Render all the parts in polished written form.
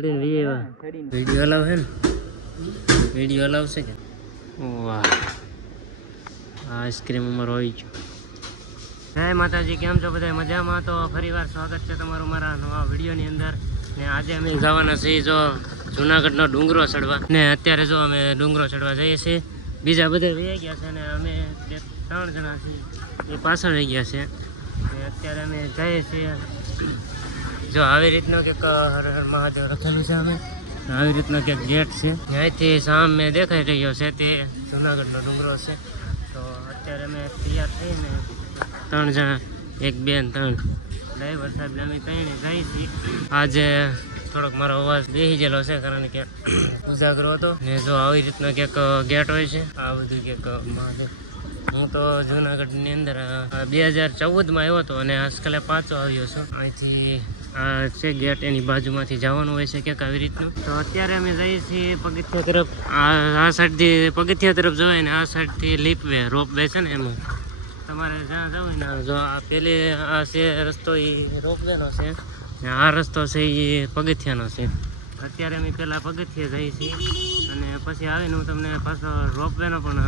સડીને વીએવા video allow હે ને video allow છે કે વાહ આઈસ્ક્રીમ અમારો આવી ગયો જય માતાજી કેમ છો બધા મજામાં તો ફરીવાર સ્વાગત છે તમારું મારા નવા વિડીયોની અંદર ને આજે અમે જવાના છીએ જો જુનાગઢનો ડુંગરો ચડવા ને અત્યારે જો અમે ડુંગરો ચડવા જઈએ છીએ બીજા બધા રહી ગયા છે ને અમે 3 જણા છીએ એ પાછળ રહી ગયા છે ને અત્યારે અમે જઈએ છીએ જો આવી રીતનો કંઈક હર હર મહાદેવ લખેલું છે અમે આવી રીતનો કંઈક ગેટ છે અહીંથી સામે દેખાઈ રહ્યો છે તે જુનાગઢનો ડુંગરો છે તો અત્યારે અમે તૈયાર થઈને 3 જણા 1 2 3 ડ્રાઈવર સાહેબ અમે ત્રણે જઈએ છીએ આજે થોડોક મારો અવાજ બેસી ગયેલો છે કારણ કે ઉજાગરો હતો ને જો આવી રીતનો કંઈક ગેટ હોય છે આ બધું કંઈક મહાદેવ હું તો જુનાગઢની અંદર 2014માં આવ્યો હતો અને આજકાલે પાછો આવ્યો છું અહીંથી આ છે ગેટ એની બાજુમાંથી જવાનું હોય છે ક્યાંક આવી રીતનું તો અત્યારે અમે જઈએ છીએ પગથિયા તરફ આ સાઈડથી પગથિયા તરફ જવાય ને આ સાઈડથી લીપવે રોપવે છે ને એમાં તમારે જ્યાં જવું ને જો આ પેલી આ છે રસ્તો એ રોપવેનો છે ને આ રસ્તો છે એ પગથિયાનો છે અત્યારે અમે પહેલાં પગથિયે જઈએ છીએ અને પછી આવીને હું તમને પાછો રોપવેનો પણ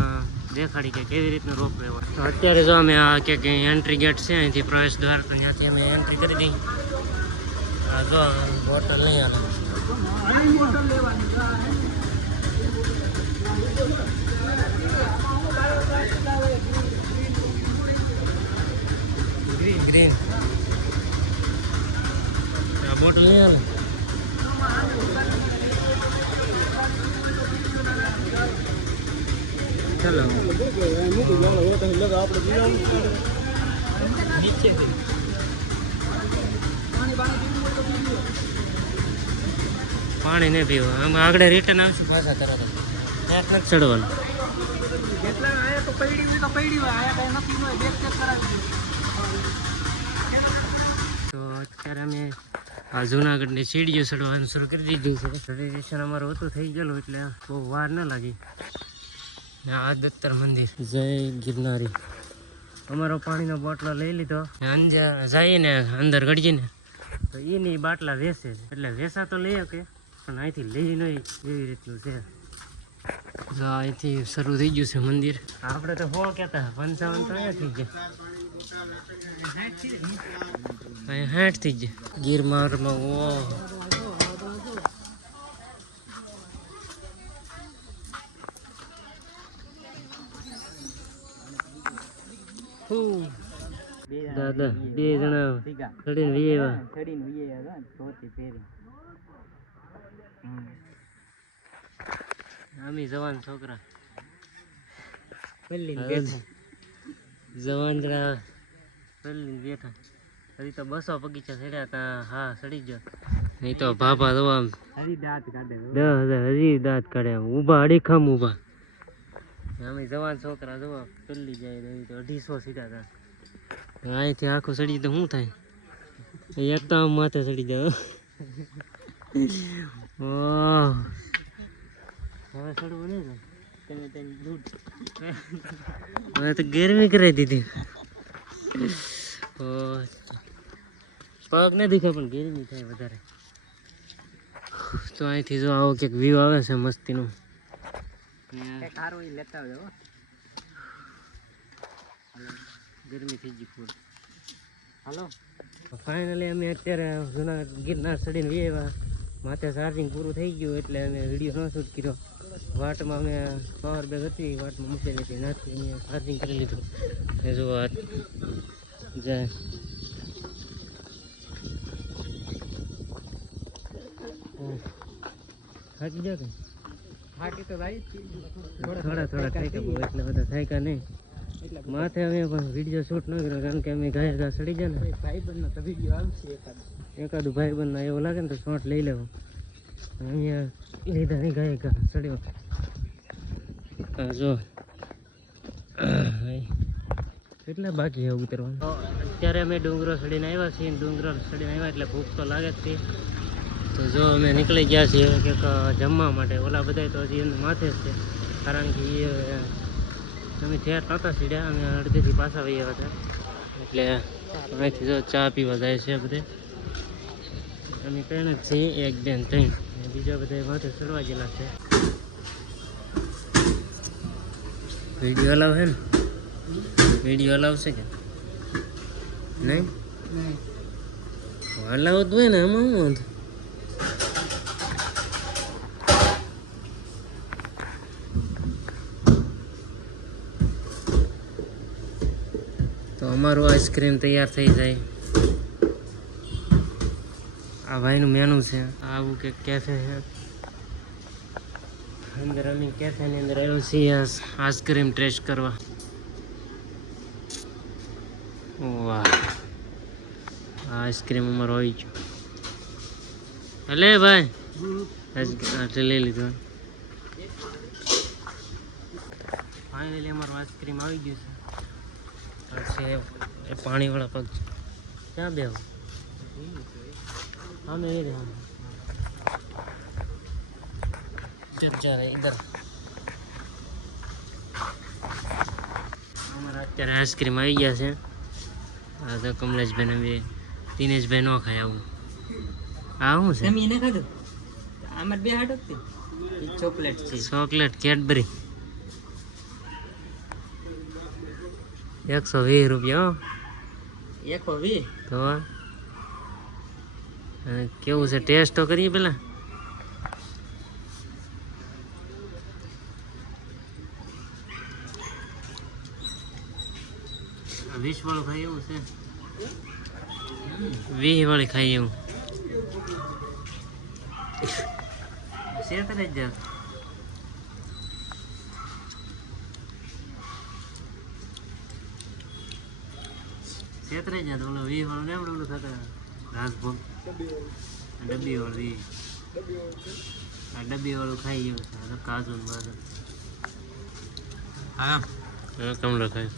દેખાડી કે કેવી રીતનું રોપવે હોય તો અત્યારે જો અમે આ કે એન્ટ્રી ગેટ છે અહીંથી પ્રવેશ દ્વાર તો ત્યાંથી અમે એન્ટ્રી કરી દઈએ આ જો બોટલ નહીં આવે ગ્રીન આ બોટલ નહીં આવે ચલો પાણી નહીં પીવું અમે આગળ રિટર્ન આવશું પાછા તરત ત્યાં નથી ચડવાનું તો અત્યારે અમે આ જુનાગઢની સીડીઓ ચડવાનું શરૂ કરી દીધું છે રજીસ્ટ્રેશન અમારું હતું થઈ ગયેલું એટલે બહુ વાર ન લાગી આ દત્તર મંદિર જય ગિરનારી અમારો પાણીનો બોટલો લઈ લીધો અંદર જઈને અંદર ગળીને તો એની બાટલા વેચે છે એટલે વેચા તો લઈ શકે પણ અહીંથી લઈ નહીં એવી રીતનું છે જો અહીંથી શરૂ થઈ ગયું છે મંદિર આપણે તો 100 કહેતા 55 તો અહીંયા થઈ ગયા અહીંયા 60 થઈ ગયા ગીરમારમાં દાદા 2 જણા ચડીને વીએવા આમી જવાન છોકરા જવાન જણા પહેલી બેઠા હજી તો 200 બગીચા ચડ્યા તા હા ચડી ગયો નહીં તો ભાભા દવા હજી દાંત કાઢે 10,000 હજી દાંત કાઢે ઊભા અડીખમ ઊભા અમે જવાન છોકરા જવા પહેલી જાય તો 250 સીધા હતા અહીંથી આખું ચડી તો શું થાય એક તો આમ માથે ચડી જાવ હવે ચડવું નહીં મને તો ગરમી કરાવી દીધી પગ નહીં દીખે પણ ગરમી થાય વધારે તો અહીંથી જો આવો કંઈક વ્યૂ આવે છે મસ્તીનું ગરમી થઈ ગઈ ફૂલ હાલો ફાઇનલી અમે અત્યારે જુનાગઢ ગિરનાર ચડીને આવ્યા માથે ચાર્જિંગ પૂરું થઈ ગયું એટલે અમે વિડીયો ન શૂટ કર્યો વાટમાં અમે પાવર બેગ હતી વાટમાં મૂકેલી હતી નાખી અમે ચાર્જિંગ કરી લીધું એ જો વાત જાય થાકી જાય કે થાકી તો ભાઈ થોડા થાય કે બહુ એટલે બધા થાય કે નહીં માથે અમે પણ વિડીયો શૂટ ન કર્યો કારણ કે અમે ગયા ગયા ચડી જાય ને ભાઈબંધનો તો વિડીયો આવશે એકાદું ભાઈબંધના એવું લાગે ને તો શોર્ટ લઈ લેવો અહીંયા લીધા નહીં ગયા ગયા ચડ્યો જો કેટલા બાકી છે ઉતરવાનું અત્યારે અમે ડુંગરો ચડીને આવ્યા છીએ ડુંગરો ચડીને આવ્યા એટલે ભૂખ તો લાગે જ છે તો જો અમે નીકળી ગયા છીએ કંઈક જમવા માટે ઓલા બધા તો હજી એમનું માથે જ છે કારણ કે અમે થયા નહોતા સીડ્યા અમે અડધેથી પાછા વહી આવ્યા હતા એટલે અહીંથી જો ચા પીવા જાય છે બધે અમે ત્રણ જ છીએ, એક બેન ત્રણ, બીજા બધા માથે ચડવા ગયેલા છે. વિડીયો અલાવ છે ને? વિડીયો અલાવ છે કે નહીં? અલાવ તો હોય ને, આમાં શું વાંધો? તો અમારું આઈસ્ક્રીમ તૈયાર થઈ જાય. આ ભાઈનું મેનુ છે. આવું કે કેફે છે અંદર. અમે કેફેની અંદર આવ્યો છીએ આઈસ્ક્રીમ ટેસ્ટ કરવા. વાહ, આઈસ્ક્રીમ અમારો આવી ગયો. હલે ભાઈ, આટલે લઈ લીધો. ફાઇનલી અમારું આઈસ્ક્રીમ આવી ગયું છે. એ પાણીવાળા પગ ક્યાં બે અમે એ રહ્યા ઇધર. અમારા અત્યારે આઈસ્ક્રીમ આવી ગયા છે. આ તો કમલેશભાઈ ને દિનેશભાઈ નો ખાય આવું. આ શું છે? ખાધું આમાં બે હાટ ચોકલેટ છે. ચોકલેટ કેડબરી 120 રૂપિયા. 120 તો કેવું છે? ટેસ્ટ તો કરીએ પેલા. વીસ વાળું ખાઈ એવું છે. 20 વાળી ખાઈ એવું છે. તને જ છેતરે જ ઓલો 20 વાળું ને આપણે ઓલું થતા રાજભોગ ડબ્બી વાળું. આ ડબ્બી વાળું ખાઈ ગયું છે. કાજુ ને બાજુ. હા કમલો ખાય.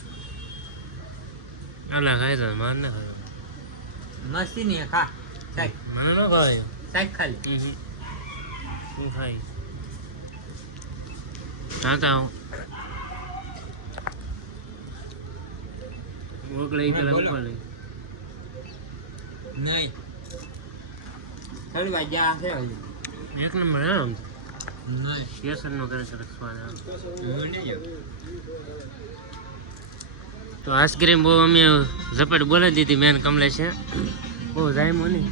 ઓલા ખાય તો માર ના ખાય. મસ્તી નહીં ખા. મને ન ભાવે. સાહેબ ખાલી હું ખાઈ. હા તો ઓગળી પેલા ઉપર લઈ નહીં. થોડી વાર જા છે. એક નંબર આમ નહીં. કેસર નો કરે છે સ્વાદ. તો આઈસ્ક્રીમ બહુ અમે ઝપટ બોલાવી દીધી. મેન કમલેશ છે બહુ જાયમો નહીં.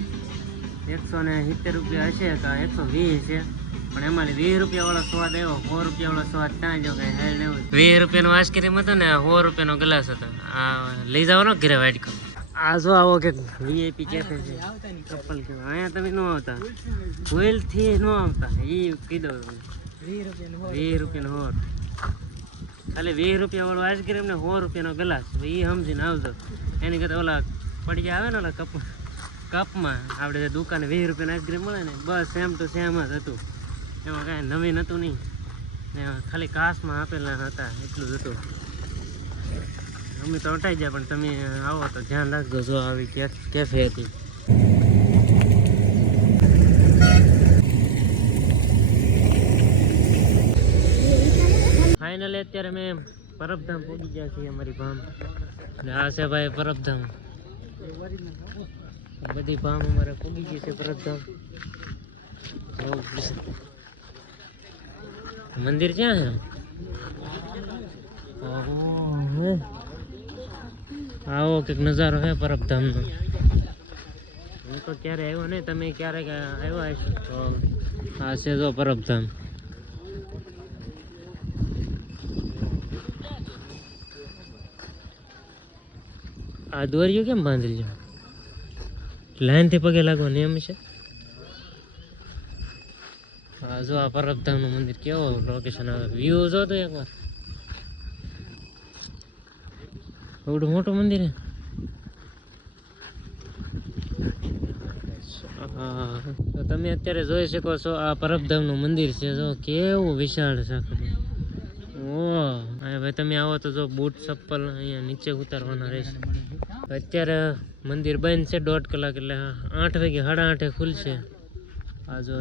170 રૂપિયા હશે તો 120 છે. પણ એમાં 20 રૂપિયા વાળો સ્વાદ આવ્યો. 100 રૂપિયા વાળો સ્વાદ ત્યાં જો કઈ હેલ નહીં. 20 રૂપિયાનો આઈસ્ક્રીમ હતો ને 100 રૂપિયાનો ગ્લાસ હતો. આ લઈ જવાનો ઘરે વાઇટ કપ. આ જો આવો કે વીઆઈપી કેફે છે. કપલ કે અહીંયા તમે ન આવતા, વેલ થી ન આવતા. એ કીધો 20 રૂપિયાનો 100. ખાલી 20 રૂપિયા વાળો આઈસ્ક્રીમ ને 100 રૂપિયાનો ગ્લાસ. એ સમજીને આવજો. એની કરતા ઓલા પડિયા આવે ને ઓલા કપમાં આપણે દુકાને 20 રૂપિયાનો આઈસ્ક્રીમ મળે ને, બસ સેમ ટુ સેમ જ હતું. એમાં કાંઈ નવીન હતું નહીં ને, ખાલી કાચમાં આપેલા હતા એટલું જ હતું. અમે તો હટાઈ જાય, પણ તમે આવો તો ધ્યાન રાખજો. જો આવી કેફે હતી. ફાઇનલી અત્યારે મેં પરબધામ પહોંચી ગયા છીએ. અમારી ભામ ને આ છે ભાઈ પરબધામ. બધી ભામ અમારે પહોંચી ગઈ છે પરબધામ. મંદિર ક્યાં છે? આવો કંઈક નજારો છે પરબધામનો. હું તો ક્યારે આવ્યો નહીં, તમે ક્યારેક આવ્યા હશો તો આ છે જો પરબધામ. આ દોરીઓ કેમ બાંધી લ્યો? લાઈનથી પગે લાગવાનું એમ છે. હા જો આ પરબધામનું મંદિર કેવો લોકેશન આવે. વ્યૂ જો તો એકવાર. એવડું મોટું મંદિર હે. તો તમે અત્યારે જોઈ શકો છો આ પરબધામનું મંદિર છે. જો કેવું વિશાળ છે. ઓહ ભાઈ તમે આવો તો જો બૂટ ચપ્પલ અહીંયા નીચે ઉતારવાના રહેશે. અત્યારે મંદિર બંધ છે 1.5 કલાક, એટલે 8 વાગે 8:30 ખુલશે. આ જો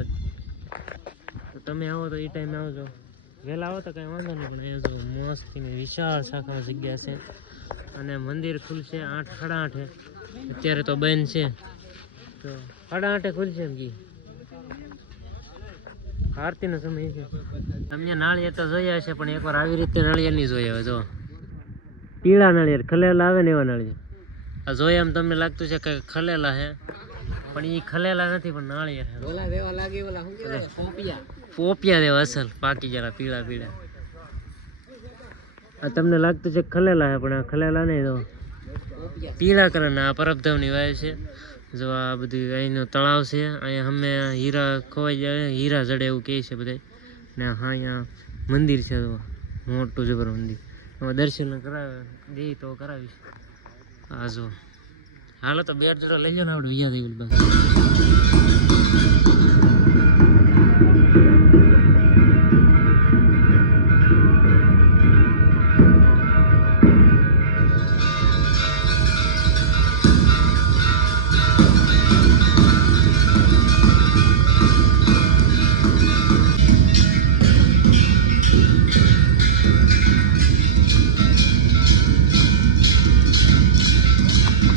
તો તમે આવો તો એ ટાઈમે આવજો. વહેલા આવો તો કાંઈ વાંધો નહીં, પણ અહીંયા જો મસ્તીની વિશાળ શાખા જગ્યા છે. અને મંદિર ખુલશે 8 સાડા 8. અત્યારે તો બંધ છે. તો 8:30 ખુલશે એમ કી આરતીનો સમય છે. તમને નાળિયેર તો જોયા હશે, પણ એકવાર આવી રીતે નાળિયેર નહીં જોયા હોય. જો પીળા નાળિયેર ખલેલા આવે ને એવા નાળિયેર. આ જોયા એમ તમને લાગતું છે કે ખલેલા હે, પણ એ ખલેલા નથી, પણ નાળિયેર હે. ઓલા દેવા લાગે, ઓલા શું કહેવાય, પોપિયા દેવા અસલ પાકી જરા પીળા પીળા. આ તમને લાગતું છે ખલેલા હે, પણ આ ખલેલા નહીં. જો પીળા કલરના આ પરબધામની વાય છે. જો આ બધું અહીંનો તળાવ છે. અહીંયા અમે હીરા ખોવાઈ જાય, હીરા જડે એવું કહે છે બધા. ને હા અહીંયા મંદિર છે, મોટું જબર મંદિર. એમાં દર્શન કરાવે દે તો કરાવીશ. હા જો હાલો તો બેટ જોડો લઈ લો ને આપણે વિયા દેવી બસ.